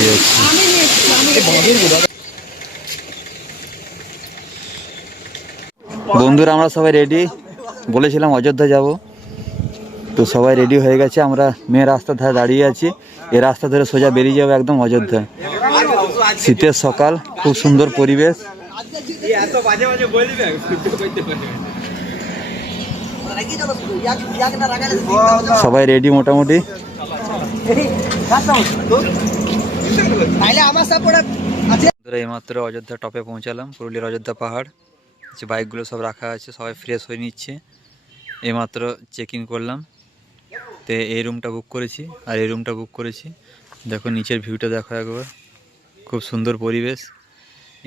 নিচে যাচ্ছি। বন্ধুরা আমরা সবাই রেডি, বলেছিলাম অযোধ্যা যাব, তো সবাই রেডি হয়ে গেছে। আমরা মেন রাস্তার ধারে দাঁড়িয়ে আছি, এই রাস্তা ধরে সোজা বেরিয়ে যাবো একদম অযোধ্যা। শীতের সকাল, খুব সুন্দর পরিবেশ। সবাই রেডি মোটামুটি। এইমাত্র অযোধ্যা টপে পৌঁছালাম, পুরুলিয়ার অযোধ্যা পাহাড়। বাইকগুলো সব রাখা আছে, সবাই ফ্রেশ হয়ে নিচ্ছে। এইমাত্র চেক ইন করলাম, তো এই রুমটা বুক করেছি আর এই রুমটা বুক করেছি। দেখো নিচের ভিউটা দেখো একবার, খুব সুন্দর পরিবেশ।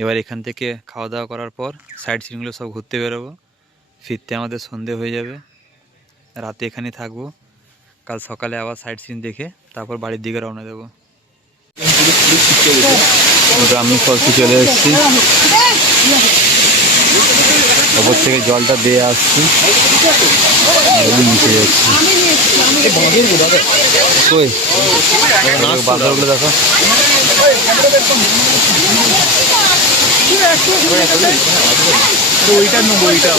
এবার এখান থেকে খাওয়া দাওয়া করার পর সাইড সিনগুলো সব ঘুরতে বেরোবো। ফিরতে আমাদের সন্ধে হয়ে যাবে, রাতে এখানে থাকবো। কাল সকালে আবার সাইড সিন দেখে তারপর বাড়ির দিকে রওনা দেবো। আমি ফলসে চলে এসেছি, ওপর থেকে জলটা দিয়ে আসছি, নিচে যাচ্ছি। কই বাঁদরগুলো দেখো, ওইটা নেবো, ওইটা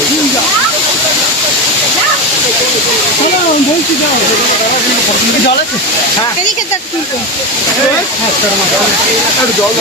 জল আছে, জল